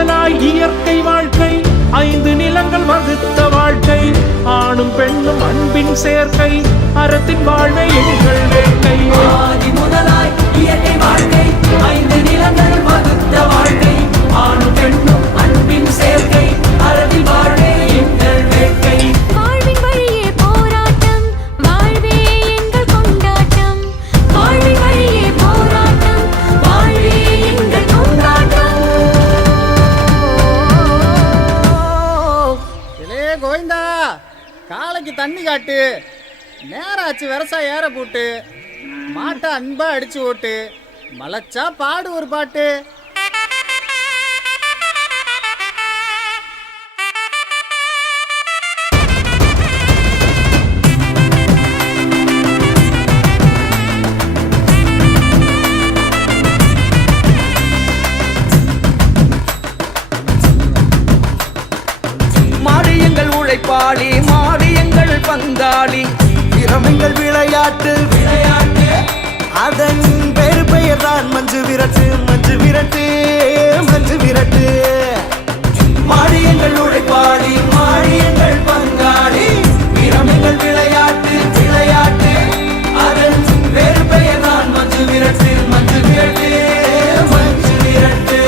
முதலாய் இயற்கை வாழ்க்கை, 5 நிலங்கள் வகுத்த வாழ்க்கை, ஆணும் பெண்ணும் அன்பின் சேர்க்கை, அறத்தின் வாழ்வை எங்கள் வேட்டை. ஆதி முதலாய் இயற்கை வாழ்க்கை, 5 நிலங்கள் வகுத்த வாழ்க்கை, ஆணும் பெண்ணும் அன்பின் சேர்க்கை, அறத்தின் வாழ்வை எங்கள் வேட்டை. வாழ்வின் வழியே போராட்டம், வாழ்வே எங்கள் கொண்டாட்டம். வாழ்வின் வழியே போராட்டம், வாழ்வே எங்கள் கொண்டாட்டம். கோவிந்தா, காலைக்கு தண்ணி காட்டு, நேராச்சு விவசாய ஏற போட்டு, மாட்டை அன்பா அடிச்சு ஓட்டு, மலைச்சா பாடு ஒரு பாட்டு. உழைப்பாளி மாறியங்கள் பங்காளி, திறமைகள் விளையாட்டு விளையாட்டு, அதன் பெரு பெயர் தான் மஞ்சு விரட்டு மஞ்சு விரட்டு மஞ்சு விரட்டு. மாறியங்கள் உழைப்பாளி மாறியங்கள் பங்காளி, திறமைகள் விளையாட்டு விளையாட்டு, அதன் பெரு பெயர் தான் மஞ்சு விரட்டு மஞ்சு விரட்டு மஞ்சு விரட்டு.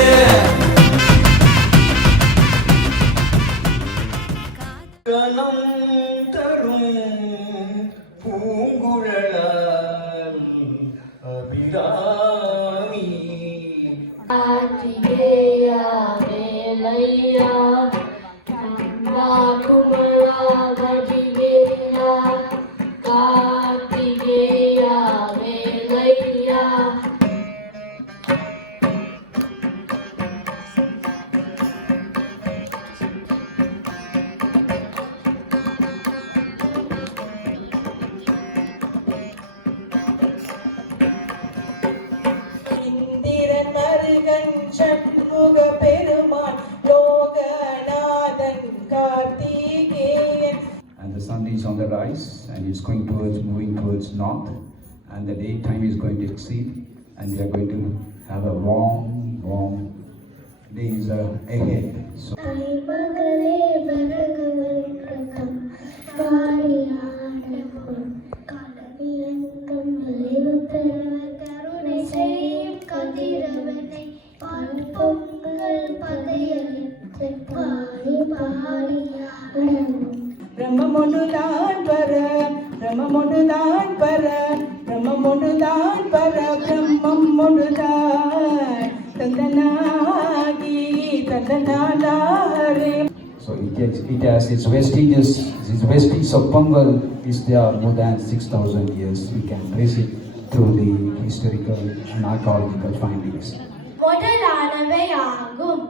கணம் தரும் பூங்குழலால் அபிராமி. கார்த்திகேயா வேலையா, கந்தா குமரா வடிவேலா, கார்த்திகேயா வேலையா. சண்முக பெருமான் Loganathan Karthikeyan. And the sun is on the rise and it's moving towards north, and the daytime is going to exceed, and we are going to have a warm days ahead. So பிரம்மமொன்றுதான் பர, பிரம்மமொன்றுதான் பர, பிரம்மமொன்றுதான் பர, பிரம்மம் ஒன்றுதான் தந்தனாகி தந்தனாதாரே. So it has its vestiges of Pongal is there more than 6,000 years. We can trace it through the historical and archaeological findings. முதலானவையாகும்.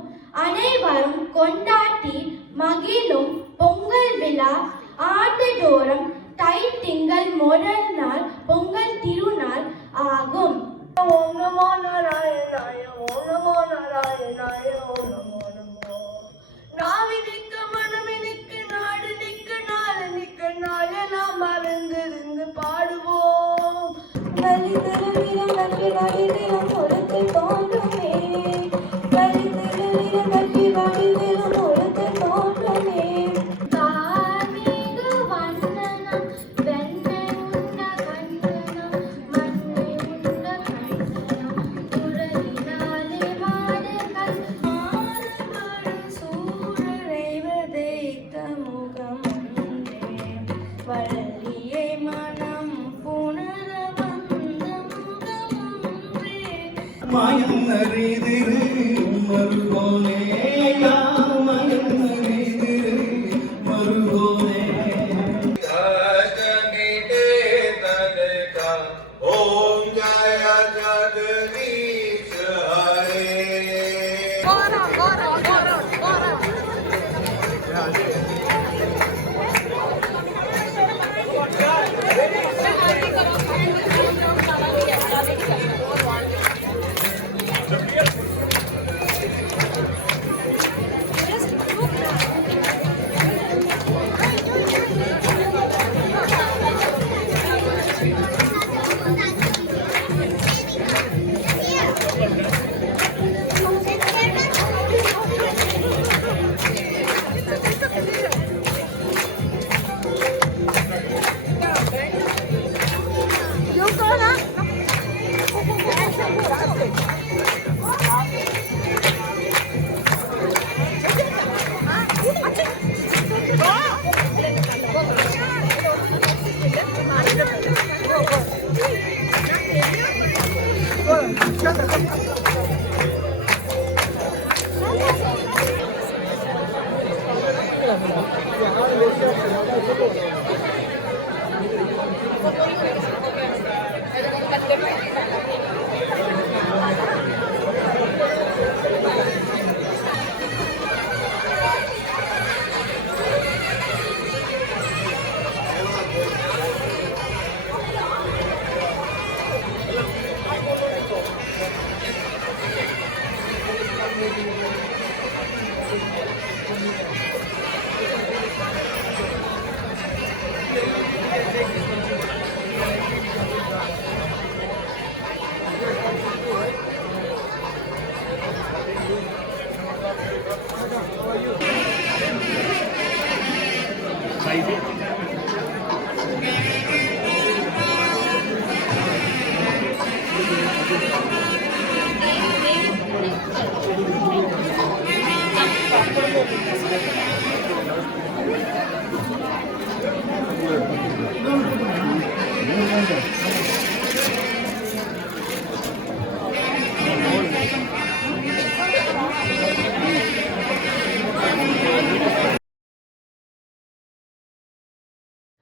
அனைவரும் கொண்டாடி மகிழும் பொங்கல் விழா ஆண்டுதோறும் தை திங்கள் முதல் நாள் பொங்கல் திருநாள் ஆகும். ஓம் நமோ நாராயணாய, ஓம் நமோ நாராயணாய, ஓம் நமோ நமோ. நாவி நிற்க மனமே நிற்க நாடு நிற்க நாடு நிற்க நாளெல்லாம் மறந்திருந்து பாடுவோம். வலி திருவிரம் நன்றி வழி தினம் ஒருத்து தோன்றுமே, வலி திருவிரம் நன்றி வழி தினம் ஒருத்து தோன்றுமே. தார்மீக வந்தனம் வெண்ணை உண்ட கண்டனம், மண்ணை உண்ட கண்டனம், உடலினாலே மாடுகள் மாறுபடும் சூழறைவதைத்த முகம் ஒன்றே, வள்ளியை மனம் புணர வந்த முகம் ஒன்றே. மாயம் அறிதிரு மருகோனே, மாயம் அறிதிரு மருகோனே. ஓம் ஜய Jagdish Hare.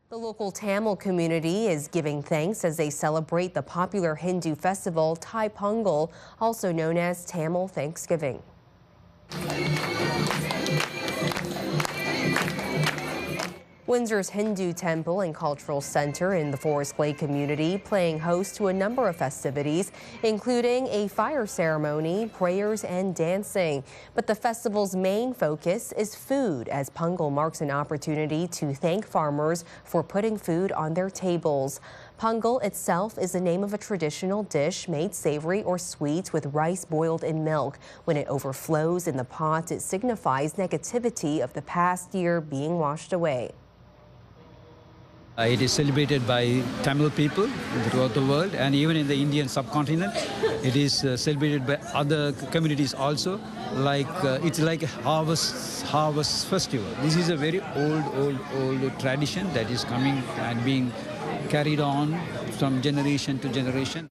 The local Tamil community is giving thanks as they celebrate the popular Hindu festival Thai Pongal, also known as Tamil Thanksgiving. Windsor's Hindu Temple and Cultural Center in the Forest Lake community playing host to a number of festivities, including a fire ceremony, prayers, and dancing. But the festival's main focus is food, as Pongal marks an opportunity to thank farmers for putting food on their tables. Pongal itself is the name of a traditional dish made savory or sweet with rice boiled in milk. When it overflows in the pot, it signifies negativity of the past year being washed away. It is celebrated by Tamil people throughout the world, and even in the Indian subcontinent. It is celebrated by other communities also. It's like a harvest festival. This is a very old tradition that is coming and being carried on from generation to generation.